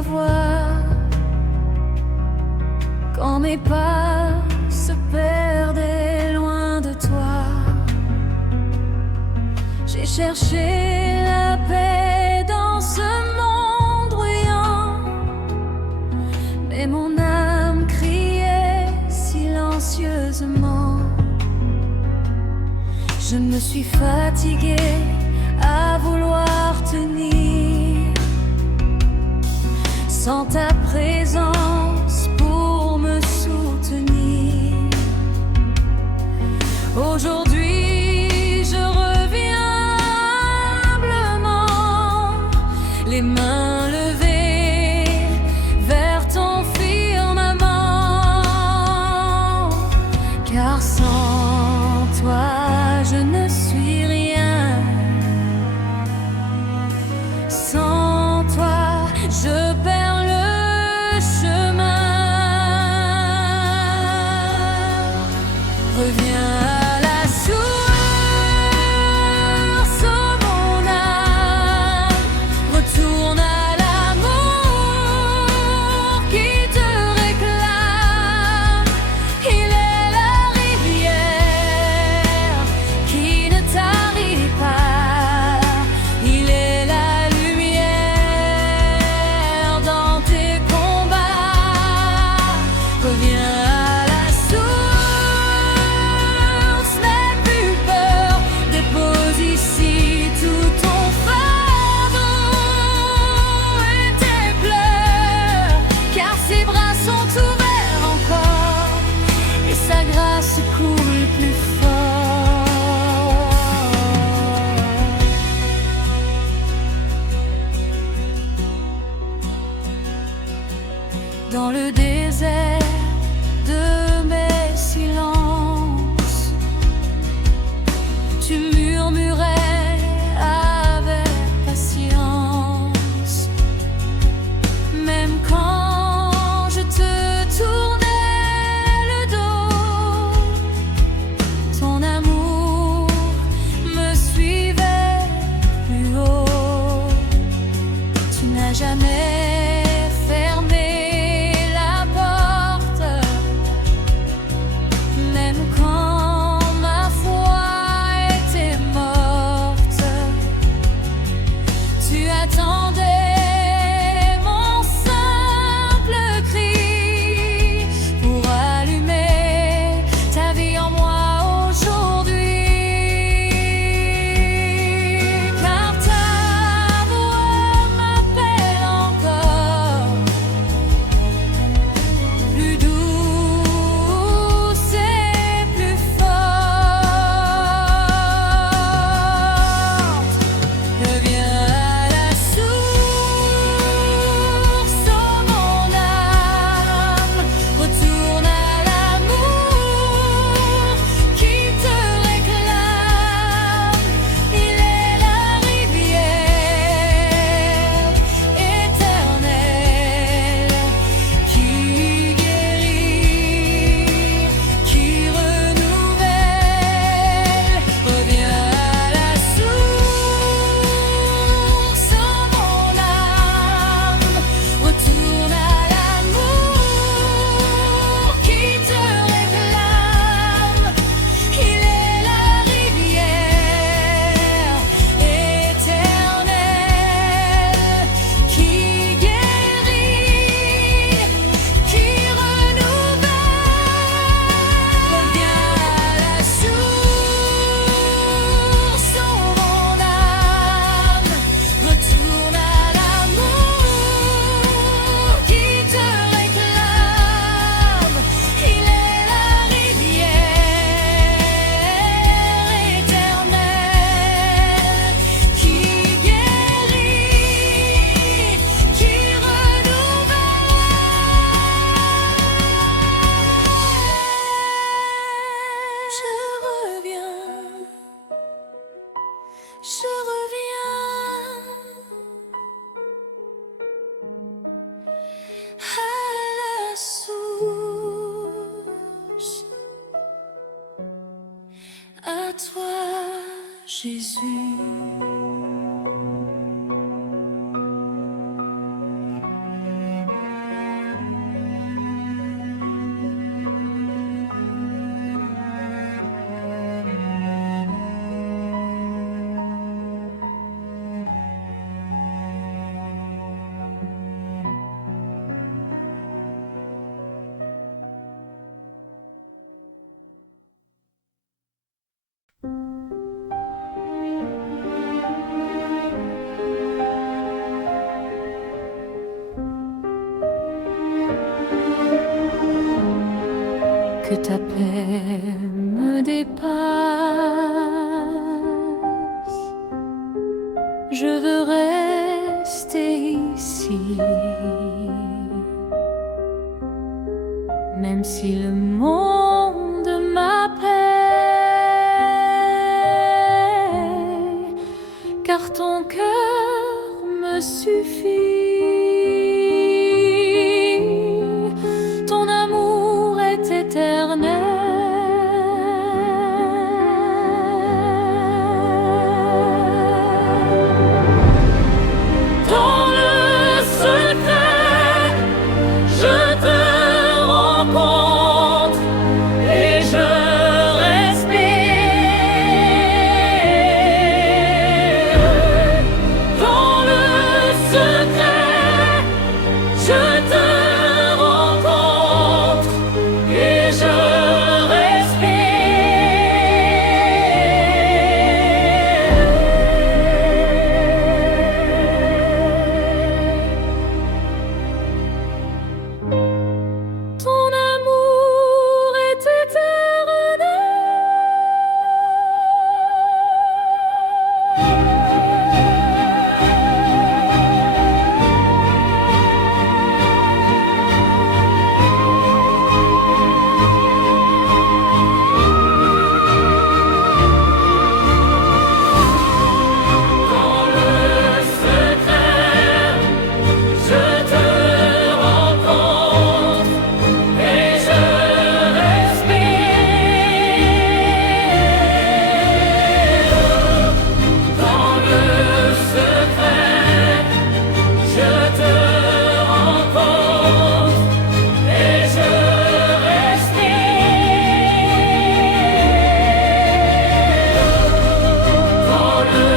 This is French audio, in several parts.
ta voix. Quand mes pas se perdaient loin de toi, j'ai cherché la paix dans ce monde bruyant, mais mon âme criait silencieusement. Je me suis fatiguée à vouloir tenir sans ta présence pour me soutenir. Aujourd'hui, je reviens humblement, les mains levées vers ton firmament, car sans toi, je ne suis rien. Sans toi, je perds le chemin. Reviens à la source, oh mon âme. Retourne à l'amour qui te réclame. Il est la rivière qui ne tarit pas. Il est la lumière dans tes combats. Reviens à la source, n'aie plus peur. Dépose ici tout ton fardeau et tes pleurs, car ses bras sont ouverts encore et sa grâce coule plus fort. Dans le désert de mes silences, tu murmurais avec patience. Même quand je te tournais le dos, ton amour me suivait plus haut. Tu n'as jamais fermé la porte, même quand ma foi était morte. Tu attendais mon simple cri pour allumer ta vie en moi aujourd'hui, car ta voix m'appelle encore, plus douce et plus forte. Reviens à la source, oh mon âme. Retourne à l'amour qui te réclame. Il est la rivière éternelle qui guérit, qui renouvelle. Reviens à la source, oh mon âme. Retourne à l'amour qui te réclame. Il est la rivière éternelle qui guérit, qui renouvelle. Reviens à la source, oh mon âme. Retourne à l'amour qui te réclame. Il est la rivière éternelle qui guérit, qui renouvelle. Je reviens à la source, à toi, Jésus. que ta paix me dépasse. Je veux rester ici, même si le monde m'appelle, car ton cœur me suffit. Ton amour est éternel. Dans le secret, je te rencontre et je respire. Dans le secret, je te rencontre et je respire. Ton amour est Dans le secret, je te rencontre et je respire. Dans le secret, je te rencontre et je respire. Dans le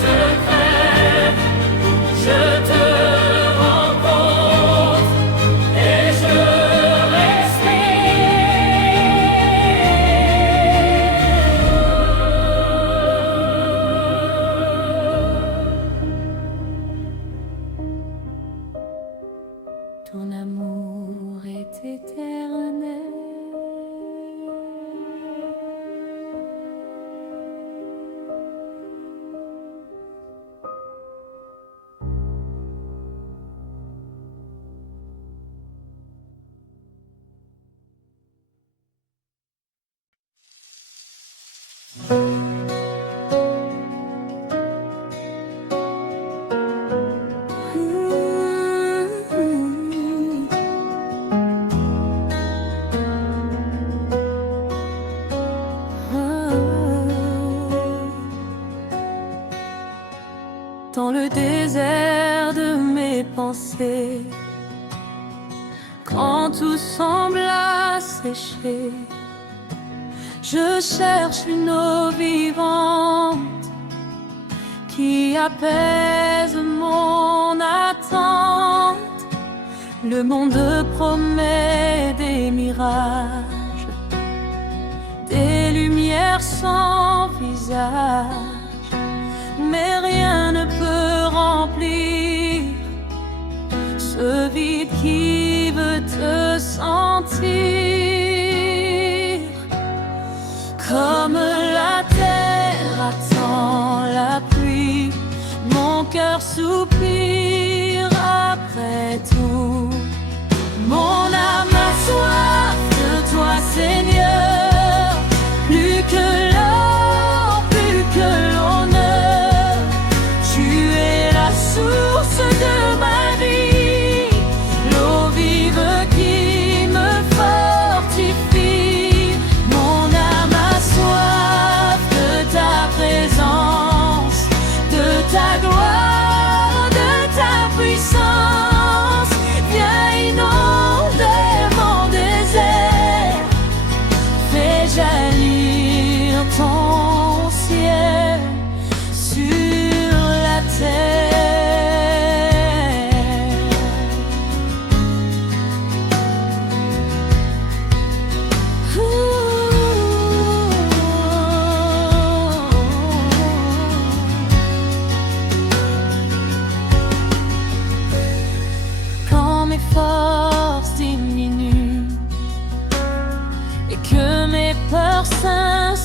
secret, je te rencontre et je respire. Ton amour est éternel. Dans le désert de mes pensées, quand tout semble asséché, je cherche une eau vivante qui apaise mon attente. Le monde promet des mirages, des lumières sans visage, mais rien ne peut remplir ce vide qui veut te sentir. Comme la terre attend la pluie, mon cœur soupire après tout. Mon âme a soif de toi, Seigneur, plus que l'or, plus que l'honneur. Tu es la source de ma vie, l'eau vive qui me fortifie. Mon âme a soif de ta présence, de ta gloire, de ta puissance. Viens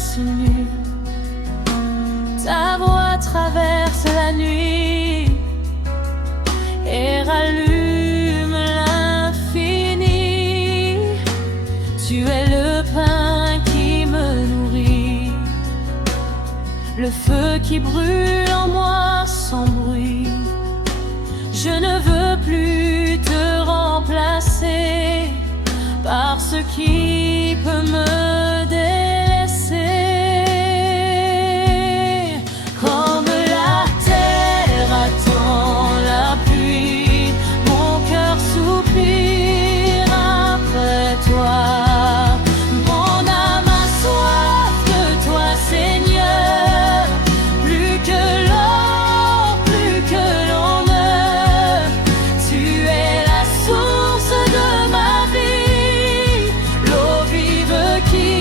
si nu. Ta voix traverse la nuit et rallume l'infini. Tu es le pain qui me nourrit, le feu qui brûle en moi sans bruit. Je ne veux plus te remplacer par ce qui peut me délaisser. Comme la terre attend la pluie, mon cœur soupire après toi. Mon âme a soif de toi, Seigneur, plus que l'or, plus que l'on meurt. Tu es la source de ma vie, l'eau vive qui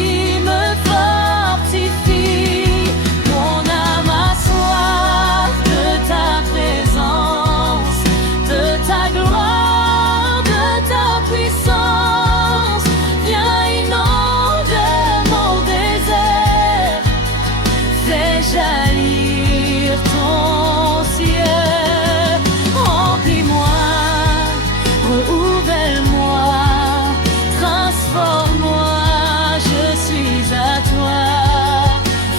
me fortifie. Mon âme a soif de ta présence, de ta gloire, de ta puissance. Viens inonde mon désert, fais jaillir ton ciel. Remplis-moi, renouvelle-moi, transforme-moi, je suis à toi.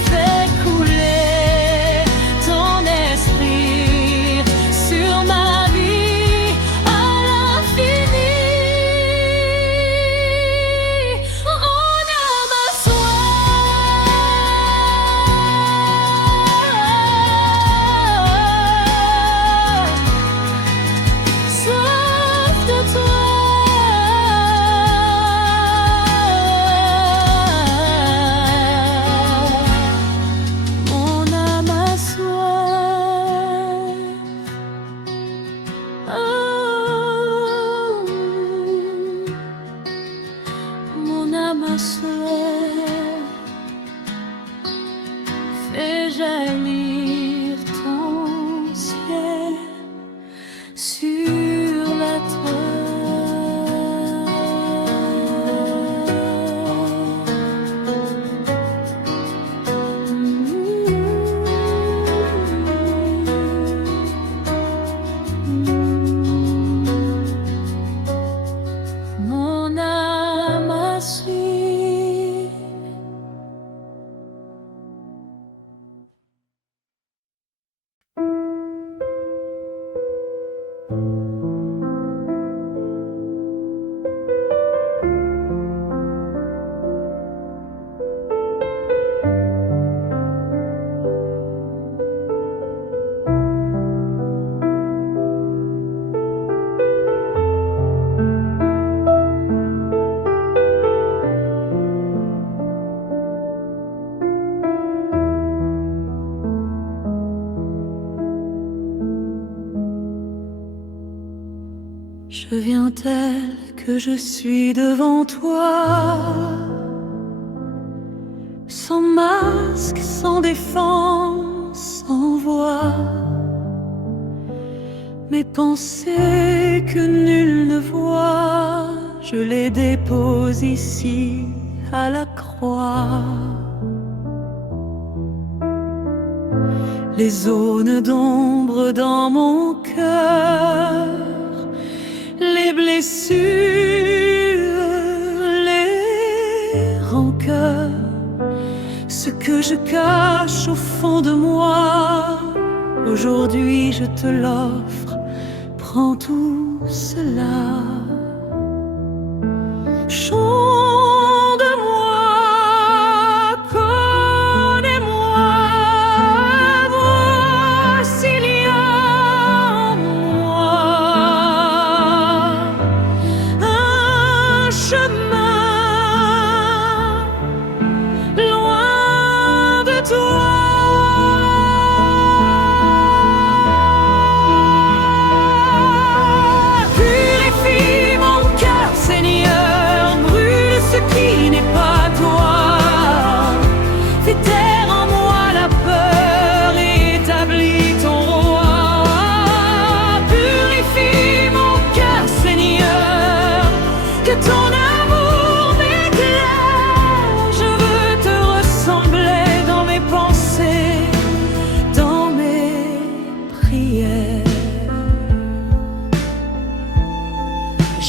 Fais couler ton esprit sur ma vie à l'infini. Mon âme a soif de toi. Mon âme a soif. Oh. Mon âme a soif. Fais jaillir ton ciel sur la terre. Mon âme a soif. Je viens tel que je suis devant toi, sans masque, sans défense, sans voix. Mes pensées que nul ne voit, je les dépose ici à la croix. Les zones d'ombre dans mon cœur, les blessures, les rancœurs, ce que je cache au fond de moi. Aujourd'hui je te l'offre, prends tout cela. Sonde-moi, connais-moi, vois s'il y a en moi un chemin loin de toi. Purifie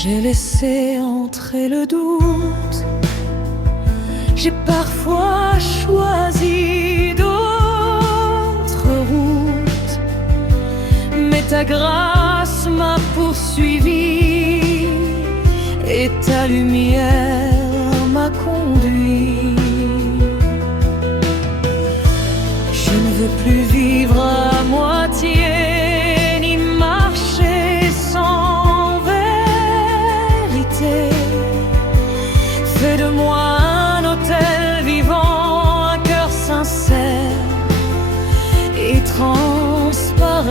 J'ai laissé entrer le doute, j'ai parfois choisi d'autres routes, mais ta grâce m'a poursuivi et ta lumière m'a conduit. Je ne veux plus vivre à moitié, ni marcher sans vérité. Fais de moi un autel vivant, un cœur sincère et transparent.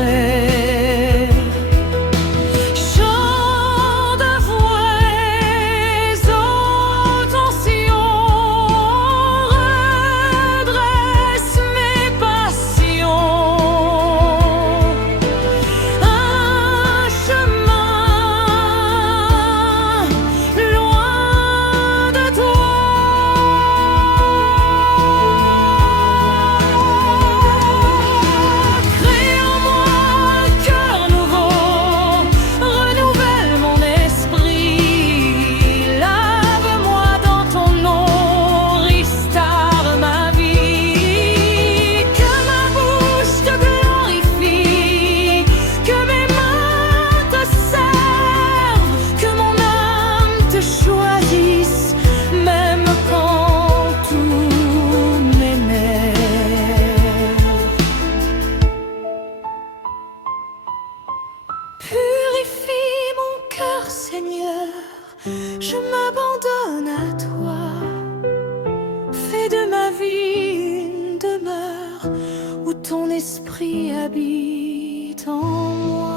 Purifie mon cœur, Seigneur, je m'abandonne à toi. Fais de ma vie une demeure où ton esprit habite en moi.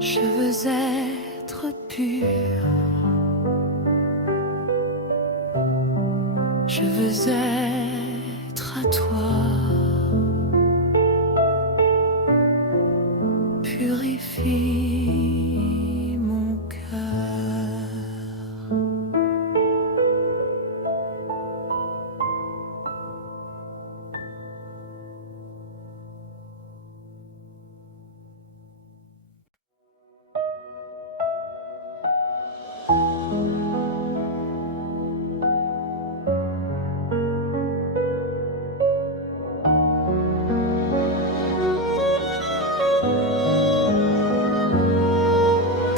Je veux être pur, je veux être à toi. Purifie mon cœur.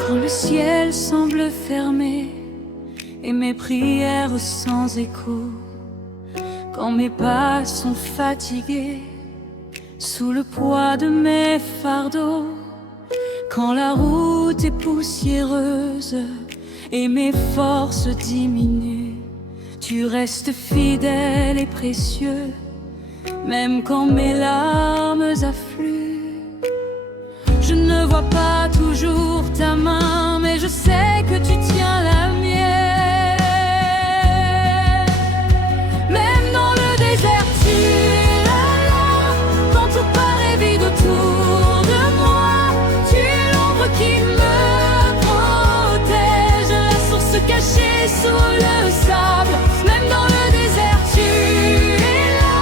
Quand le ciel semble fermé et mes prières sans écho, quand mes pas sont fatigués sous le poids de mes fardeaux, quand la route est poussiéreuse et mes forces diminuent, tu restes fidèle et précieux, même quand mes larmes affluent. Je ne vois pas toujours ta main, mais je sais que tu tiens la mienne. Même dans le désert, tu es là. Quand tout paraît vide autour de moi, tu es l'ombre qui me protège, la source cachée sous le sable. Même dans le désert, tu es là.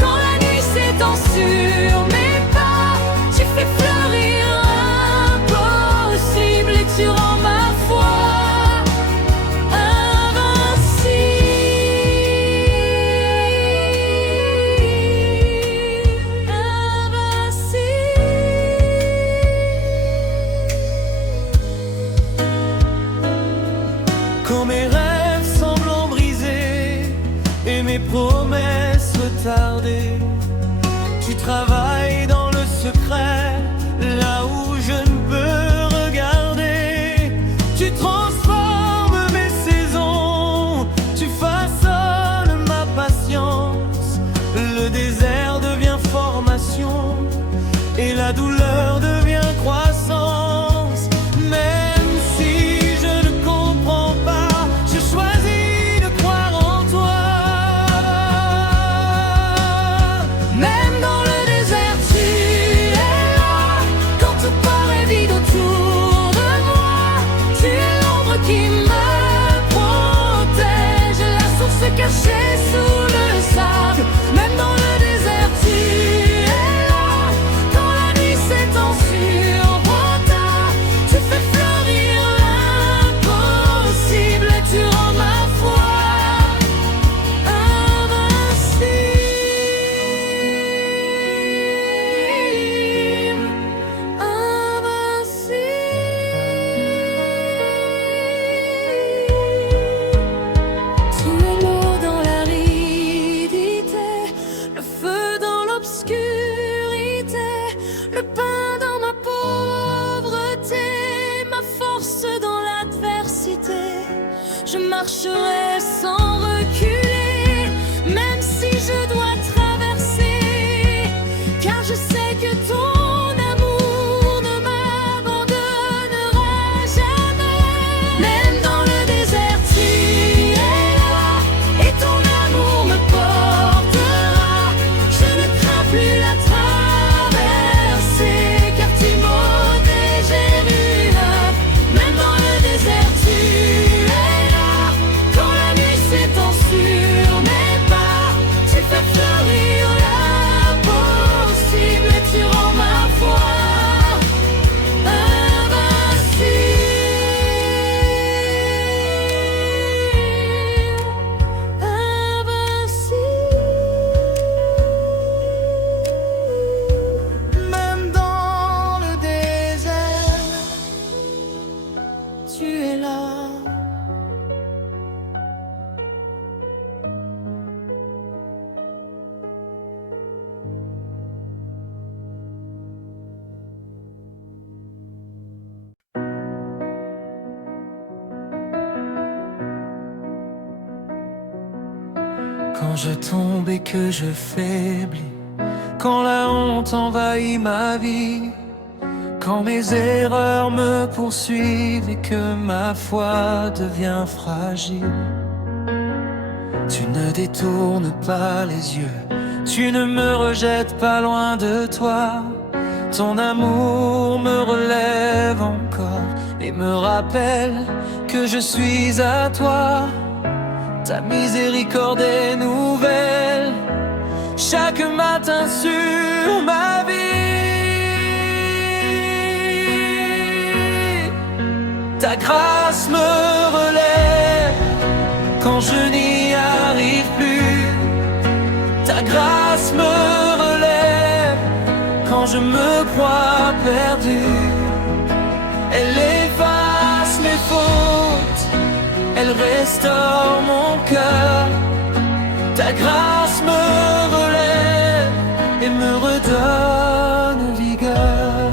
Quand la nuit s'étend sur mes pas, tu fais fleurir tu rends ma foi Quand mes rêves semblent brisés et mes promesses retardées, tu travailles dans le secret, là où je ne peux regarder. Tu transformes mes saisons, tu façonnes ma patience. Le désert devient formation la douleur devient croissance. Même si je ne comprends pas, je choisis de croire en toi. Même dans le désert, tu es là. Quand tout paraît vide autour de moi, tu es l'ombre qui me protège, la source cachée sous le sable. Même dans le désert, tu es là. Quand la nuit s'étend sur retard, tu fais fleurir l'impossible et tu rends ma foi Tu es l'eau dans l'aridité, le feu dans l'obscurité, le pain dans ma pauvreté, ma force dans l'adversité. Je marcherai sans reculer, même si je dois traverser, car je sais que ton amour ne m'abandonnera jamais. Même dans le désert, tu es là, et ton amour me portera. Je ne crains plus la traversée, car tu m'ôtes des gérures. Même dans le désert, tu es là. Quand la nuit s'étend sur mes pas, tu fais fleurir l'impossible et tu rends ma foi Même dans le désert, tu es là. Quand je tombe et que je faiblis, quand la honte envahit ma vie, quand mes erreurs me poursuivent et que ma foi devient fragile, tu ne détournes pas les yeux, tu ne me rejettes pas loin de toi. Ton amour me relève encore et me rappelle que je suis à toi. Ta miséricorde est nouvelle chaque matin sur ma vie. Ta grâce me relève quand je n'y arrive plus. Ta grâce me relève quand je me crois perdu. Elle efface mes fautes, elle restaure mon cœur. Ta grâce me relève et me redonne vigueur.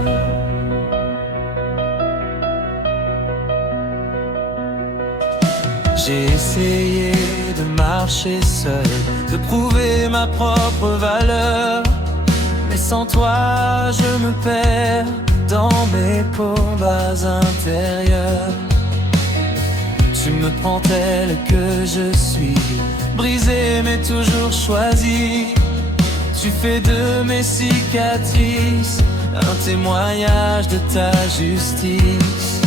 J'ai essayé de marcher seul, de prouver ma propre valeur, mais sans toi je me perds dans mes combats intérieurs. Tu me prends tel que je suis, brisé mais toujours choisi. Tu fais de mes cicatrices un témoignage de ta justice.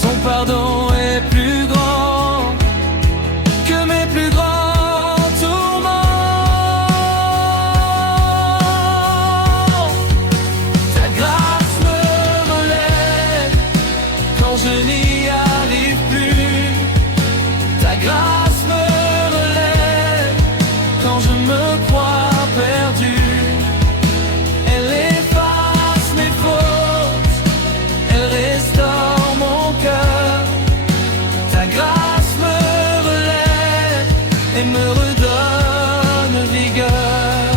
Ton pardon est plus grand que mes plus grands tourments. Ta grâce me relève quand je n'y arrive plus. Ta grâce me relève quand je me crois perdu. Elle efface mes fautes, elle restaure mon cœur. Ta grâce me relève et me redonne vigueur.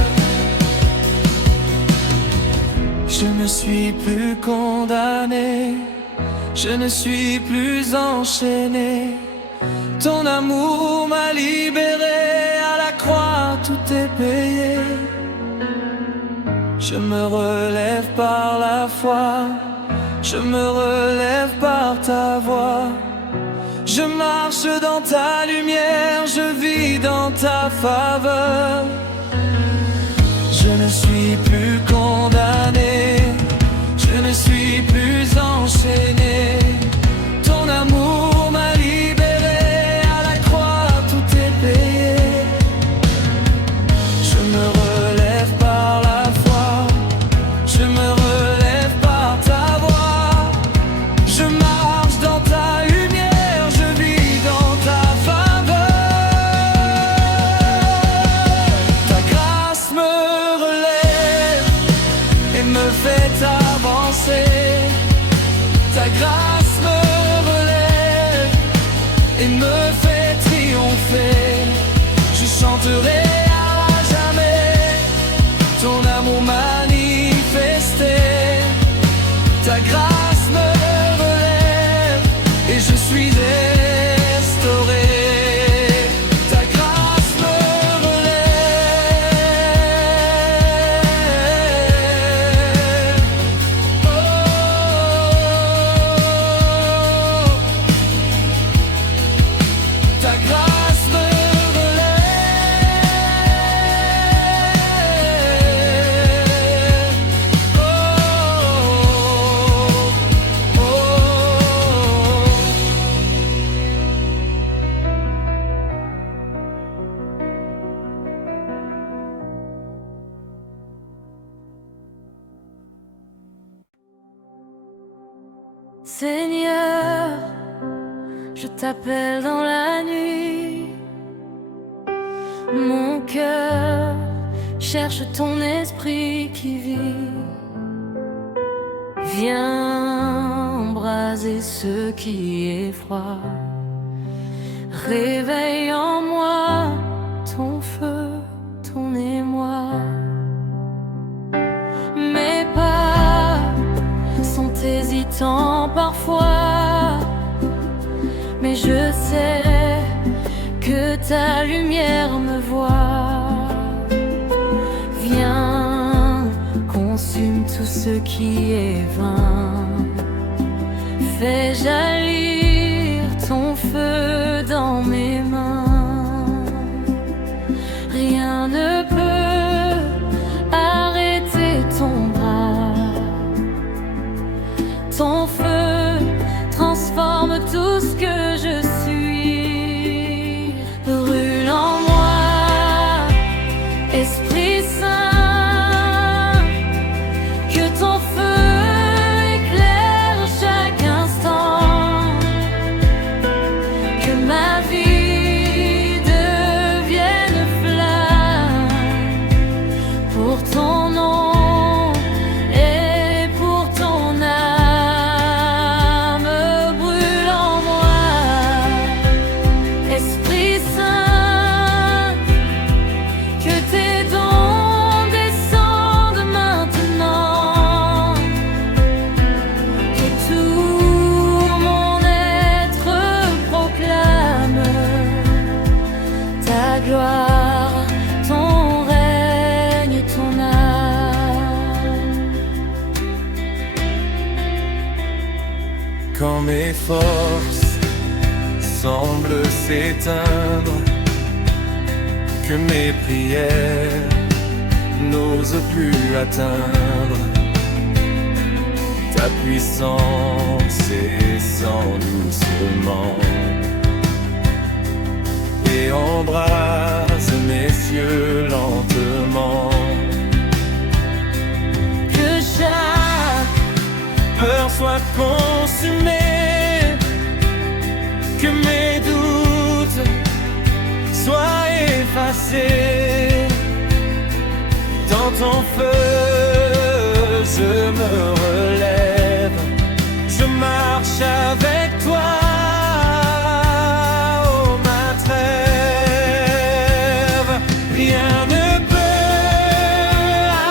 Je ne suis plus condamné, je ne suis plus enchaîné. Ton amour m'a libéré, à la croix tout est payé. Je me relève par la foi, je me relève par ta voix. Je marche dans ta lumière, je vis dans ta faveur. Je ne suis plus condamné, je ne suis plus enchaîné. Ton amour m'a libéré, à la croix tout est payé. Je me relève par la foi, je me relève par ta voix. Je marche dans ta lumière, je vis dans ta faveur. Ta grâce me relève et me fait avancer. Ta grâce me relève et me fait triompher. Je chanterai à jamais ton amour manifesté. Ta grâce me relève et je suis restauré. Ta grâce me relève. Oh, ta grâce me relève. Oh, oh, oh. Seigneur, je t'appelle dans la nuit. Mon cœur cherche ton esprit qui vit. Viens embraser ce qui est froid. Réveille en moi ton feu, ton émoi. Mes pas sont hésitants parfois, mais je sais que ta lumière me voit. Viens, consume tout ce qui est vain. Fais jaillir ton feu dans mes mains. Rien ne peut arrêter ton bras. Ton feu transforme tout ce que je suis. Brûle en moi, Esprit Saint, que ton feu éclaire chaque instant. Que ma vie devienne flamme pour ton nom et pour ton âme. Brûle en moi, Esprit Saint, que tes dons descendent maintenant. Que tout mon être proclame ta gloire, ton règne, ton âme. Quand mes forces semblent s'éteindre, que mes prières n'osent plus atteindre, ta puissance descend doucement et embrase mes yeux lentement. Que chaque Peur soit consumée, que mes doutes soient effacés. Dans ton feu, je me relève, je marche avec toi. Oh, ma trêve, rien ne peut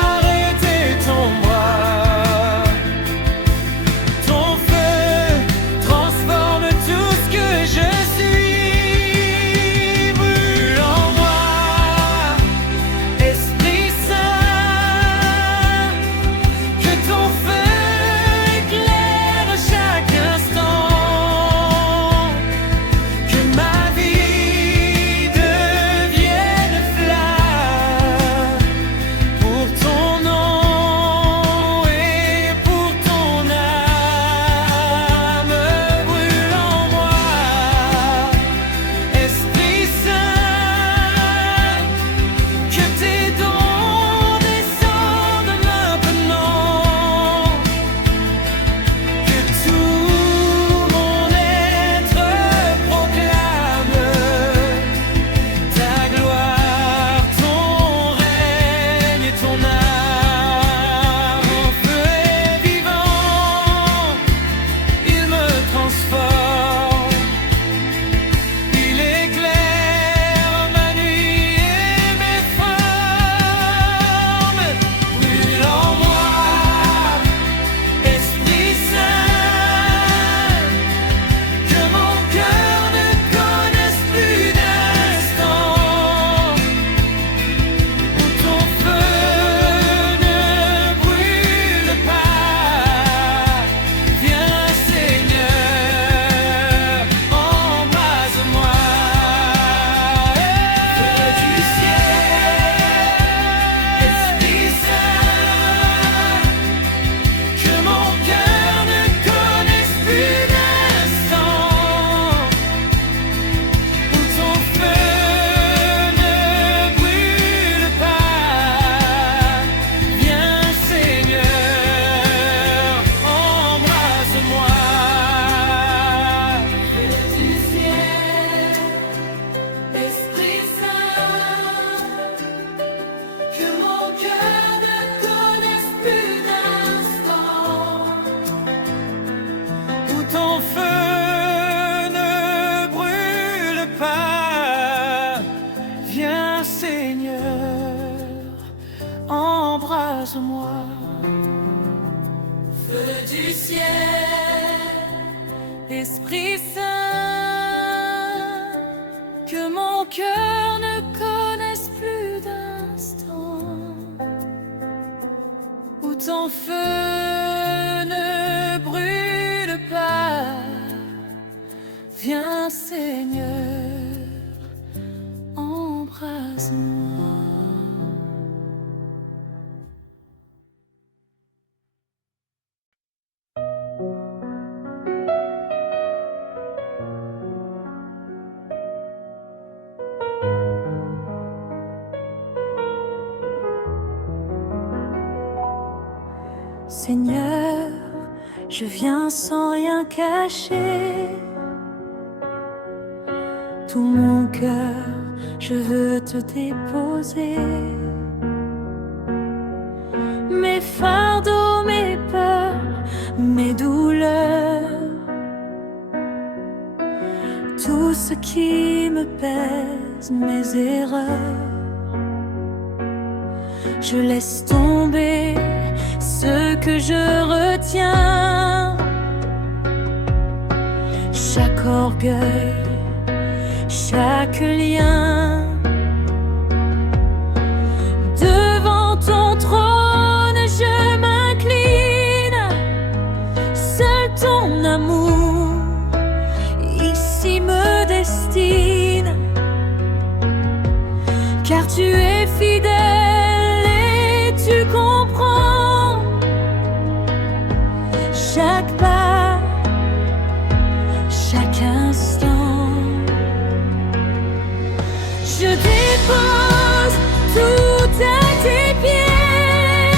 arrêter ton bras. Ton feu transforme tout ce que je suis. Brûle en moi, Esprit Saint, embrase-moi. Feu du ciel, Esprit Saint, que mon cœur ne connaisse plus d'instant où ton feu ne brûle pas. Viens Seigneur, embrase-moi. Seigneur, je viens sans rien cacher. Tout mon cœur, je veux te déposer. Mes fardeaux, mes peurs, mes douleurs, tout ce qui me pèse, mes erreurs. Je laisse tomber ce que je retiens, chaque orgueil, chaque lien. Devant ton trône je m'incline, seul ton amour ici me destine, car tu es fidèle et tu comprends chaque pas, chaque instant. Je dépose tout à tes pieds,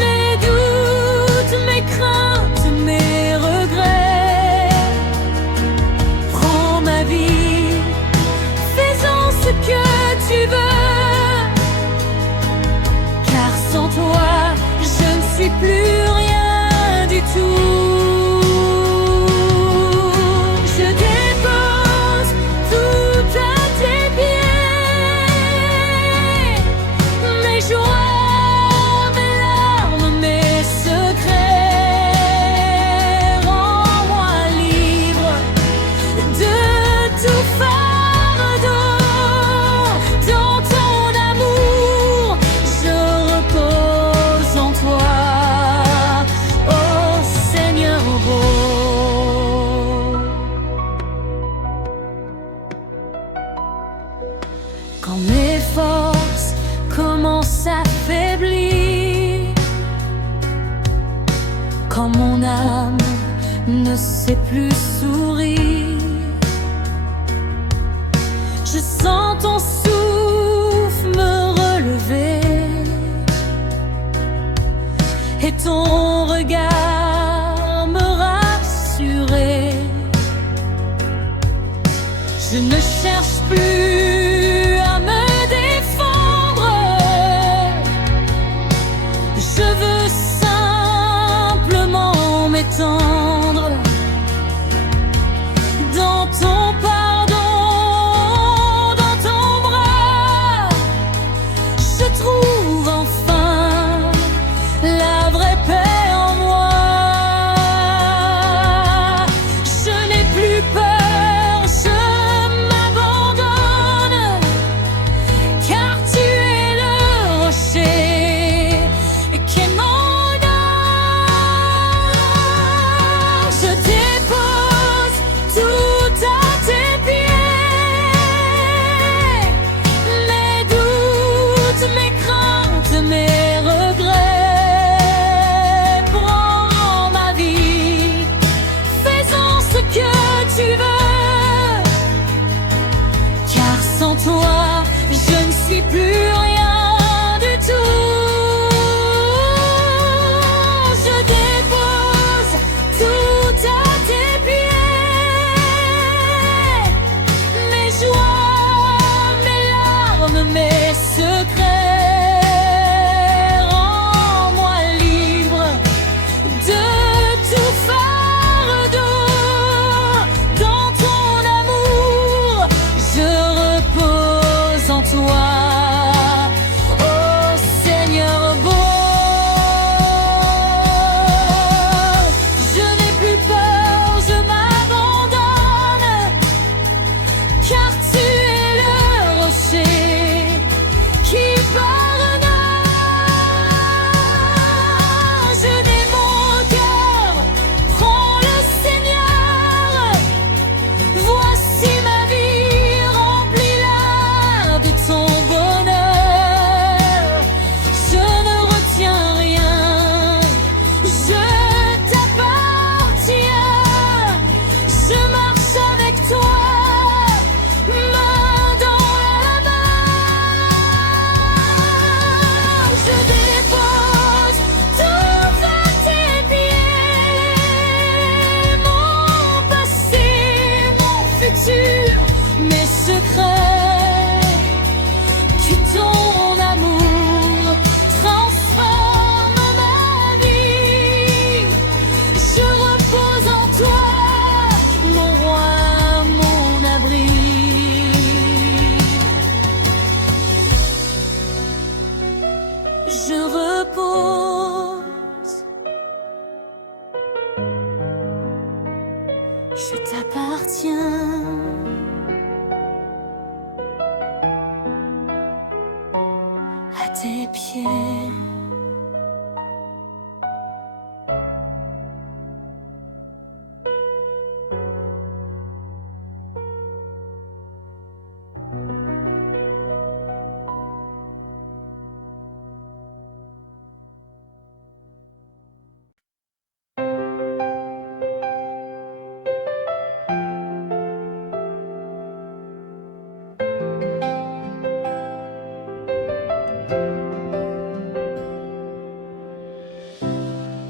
mes doutes, mes craintes, mes regrets. Prends ma vie, fais-en ce que tu veux, car sans toi je ne suis plus rien du tout. Quand mes forces commencent à faiblir, quand mon âme ne sait plus sourire, je sens ton souffle me relever et ton regard me rassurer. Je ne cherche plus à me défendre, je veux simplement m'étendre dans ton pardon, dans ton bras. Je trouve enfin la vraie paix en moi. Je n'ai plus peur, je m'abandonne, car tu es le rocher qui m'endort. Je dépose tout à tes pieds, mes doutes, mes craintes, mes regrets. Prends ma vie, fais-en ce que tu veux, car sans toi je ne suis plus rien du tout. Je dépose tout à tes pieds, mes joies, mes larmes, mes secrets. Rends-moi libre de tout fardeau. Dans ton amour, je repose en toi. Oh je repose. Je t'appartiens. À tes pieds.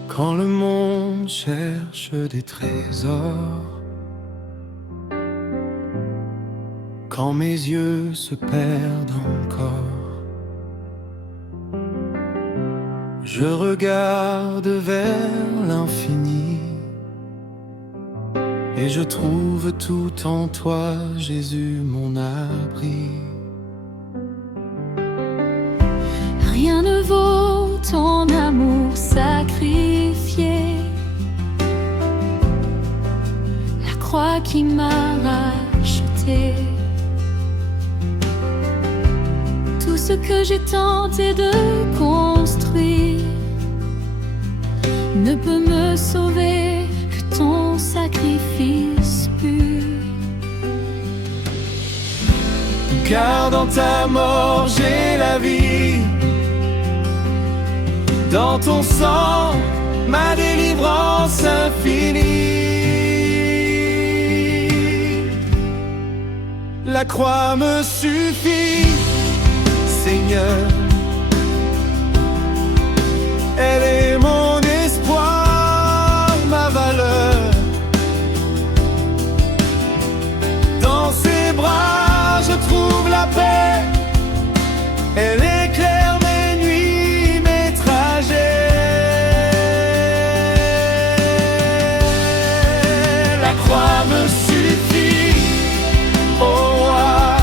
Quand le monde cherche des trésors, quand mes yeux se perdent encore, je regarde vers l'infini et je trouve tout en toi, Jésus, mon abri. Rien ne vaut ton amour sacrifié, la croix qui m'a racheté. Tout ce que j'ai tenté de construire ne peut me sauver que ton sacrifice pur. Car dans ta mort j'ai la vie, dans ton sang ma délivrance infinie. La croix me suffit, Seigneur. Elle est mon espoir, ma valeur. Dans ses bras je trouve la paix. Elle éclaire mes nuits, mes trajets. La croix me suffit, ô roi.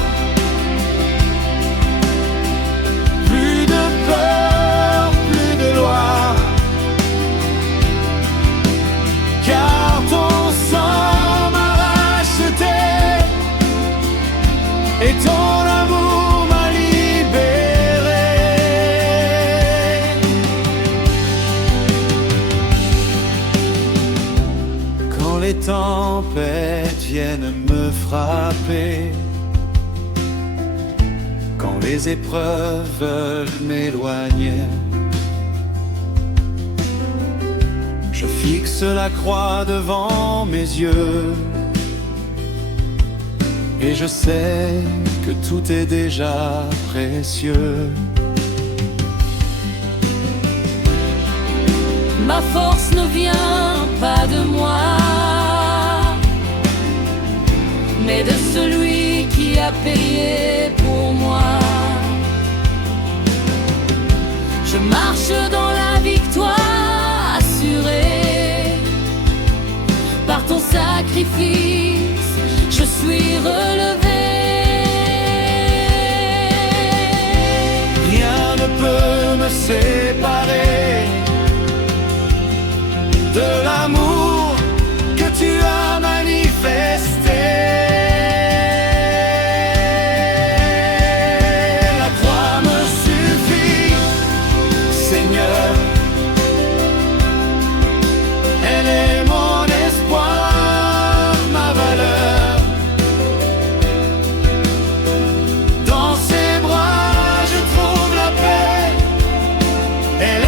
Plus de peur, plus de loi, car ton sang m'a racheté et ton amour m'a libéré. Quand les tempêtes viennent me frapper, quand les épreuves veulent m'éloigner, je fixe la croix devant mes yeux et je sais que tout est déjà précieux. Ma force ne vient pas de moi, mais de celui qui a payé pour moi. Je marche dans la victoire assurée par ton sacrifice, je suis relevé. Rien ne peut me séparer de l'amour que tu as manifesté. La croix me suffit, Seigneur. Elle est mon espoir, ma valeur. Dans ses bras je trouve la paix. Elle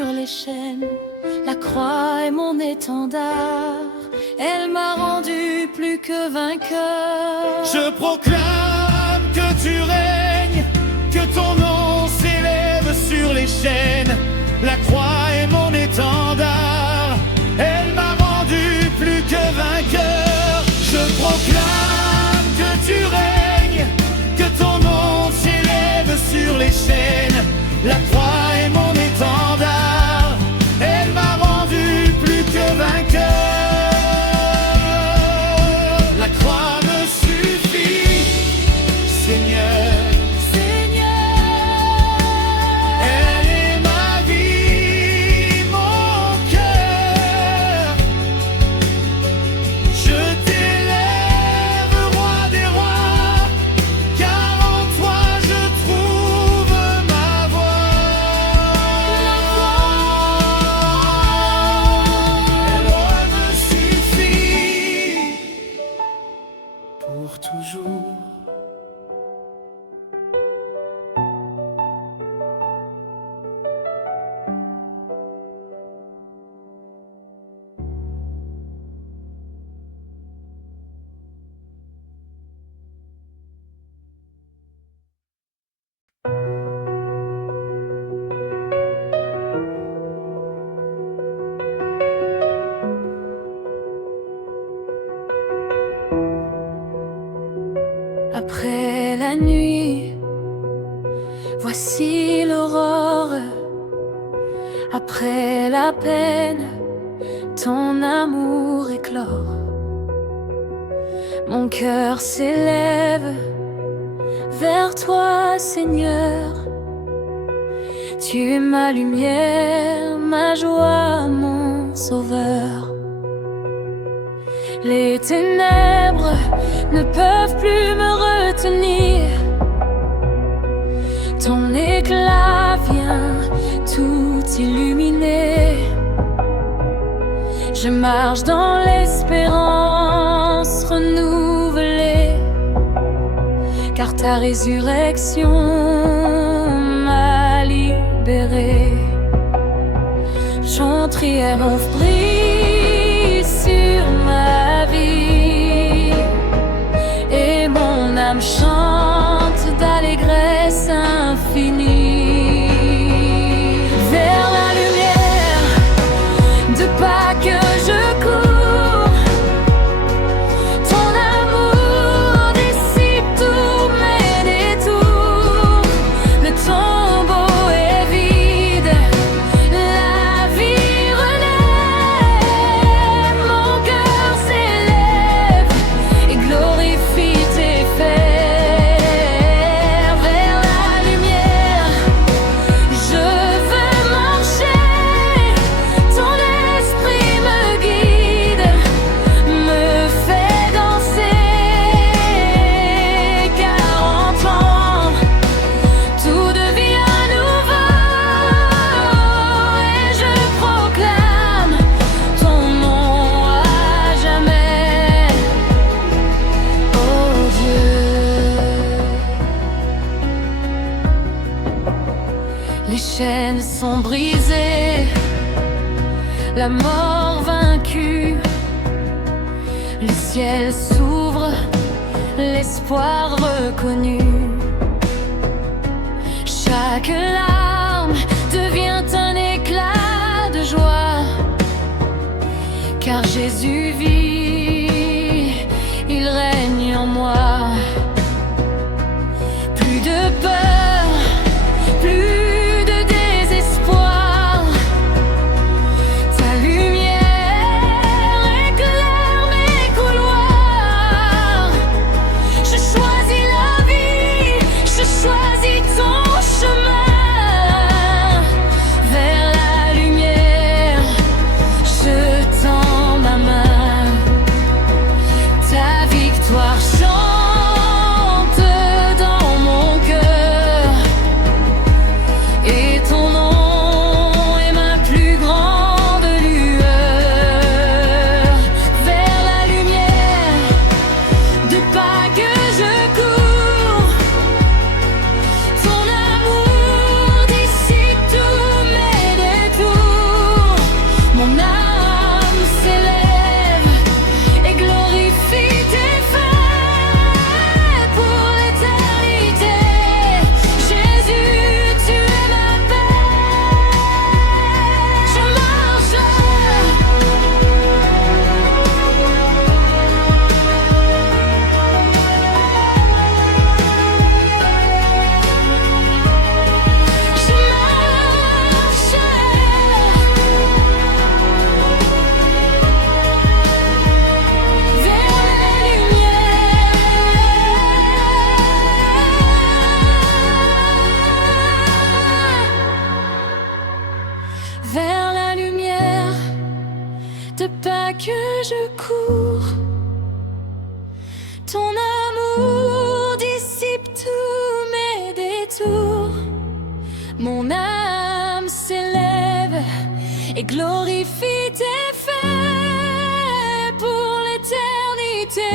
sur les chaînes. La croix est mon étendard, elle m'a rendu plus que vainqueur. Je proclame que tu règnes, que ton nom s'élève sur les chaînes. La croix est mon étendard, elle m'a rendu plus que vainqueur. Je proclame que tu règnes, que ton nom s'élève sur les chaînes. La croix est mon étendard, elle m'a rendu plus que vainqueur. La croix me suffit, Seigneur. Elle est ma vie, mon cœur. Je t'élève, roi des rois, car en toi je trouve ma voie. Elle me suffit pour toujours. Après la nuit, voici l'aurore. Après la peine, ton amour éclore. Mon cœur s'élève vers toi, Seigneur. Tu es ma lumière, ma joie, mon sauveur. Les ténèbres ne peuvent plus me retenir. Ton éclat vient tout illuminer. Je marche dans l'espérance renouvelée, car ta résurrection m'a libéré. Ton triomphe brille sur ma vie, et mon âme chante d'allégresse infinie. Vers la lumière, de pas que je cours, ton amour dissipe tous mes détours. Le tombeau est vide, la vie renaît. Mon cœur s'élève et glorifie tes fers. Vers la lumière, je veux marcher. Ton esprit me guide, me fait danser, car en toi tout devient nouveau. Et je proclame ton nom à jamais, oh Dieu. Les chaînes sont brisées, la mort vaincue. Le ciel s'ouvre, l'espoir reconnu. Chaque larme devient un éclat de joie, car Jésus vit, il règne en moi. Plus de peur, plus de désespoir. Ta lumière éclaire mes couloirs. Je choisis la vie, je choisis ton chemin. Vers la lumière, je tends ma main. vers la lumière, de pas que je cours. Ton amour dissipe tous mes détours. Mon âme s'élève et glorifie tes faits pour l'éternité.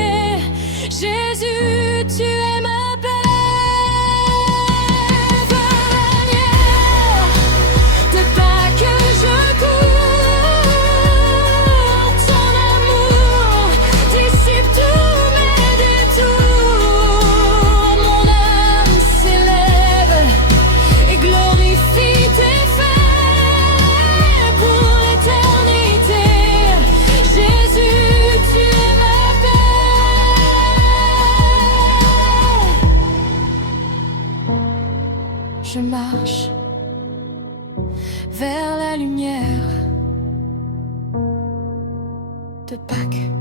Jésus, tu es ma paix. De pas que je cours, ton amour dissipe tous mes détours. Mon âme s'élève et glorifie tes faits pour l'éternité. Jésus, tu es ma paix. Je marche vers la lumière de Pâques.